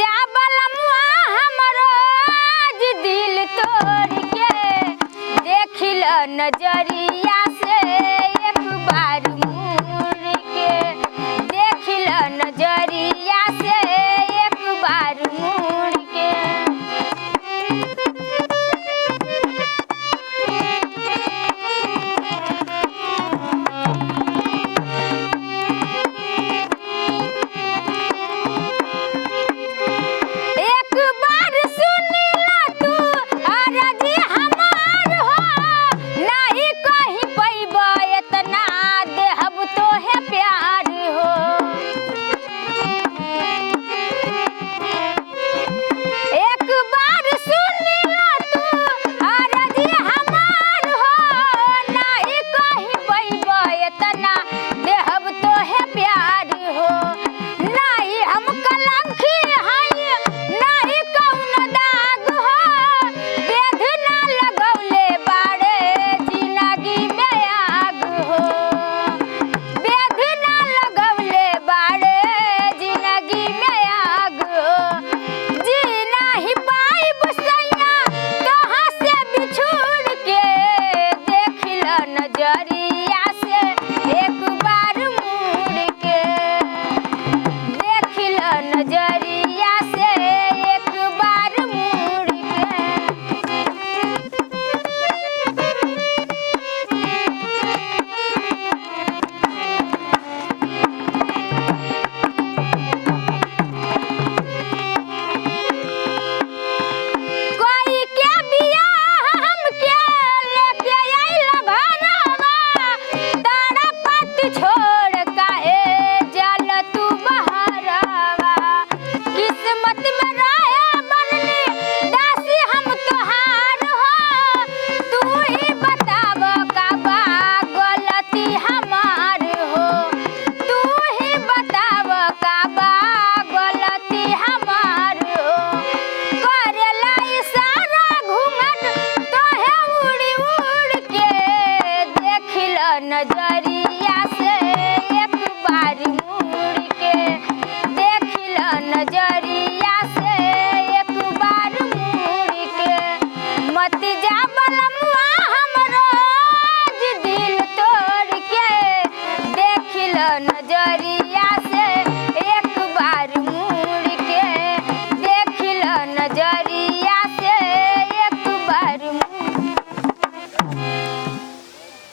जा बलमुआ हमरो आज दिल तोड़ के देखिल नजरिया से एक बार मुड़ के देखिल नजरिया से एक बार मुड़ के एक बार सुनिला तू अरजी हमार हो नहीं कहीं पैबा इतना देहब तोहे प्यार हो एक बार सुनिला तू अरजी हमार हो नहीं कहीं पैबा इतना देहब तोहे प्यार हो नहीं हम कलंकी हई नहीं कौन दाग हो वेद ना लगौले बाड़े जिंदगी में आग हो वेद ना लगौले बाड़े जिंदगी में आग हो जी नहीं पाई बुसैया कहाँ से बिछुड़ के देखिल नजरिया से एक बार मुड़ के देखिल नजरिया से एक बार मुड़ कोई के बियाह हमके लेके आइल घरवा तड़पत छोड़ काहे जल तू बहरवा किस्मत में रहे बनली दासी हम तोहार हो तू ही बताव का बा गलती हमार हो तू ही बताव का बा गलती हमार हो करेला इशारा घूमत तोहे उड़ी उड़ के देखिल नजरिया से एक बार मुड़ के देखिल नजरिया से एक बार मुड़ के मत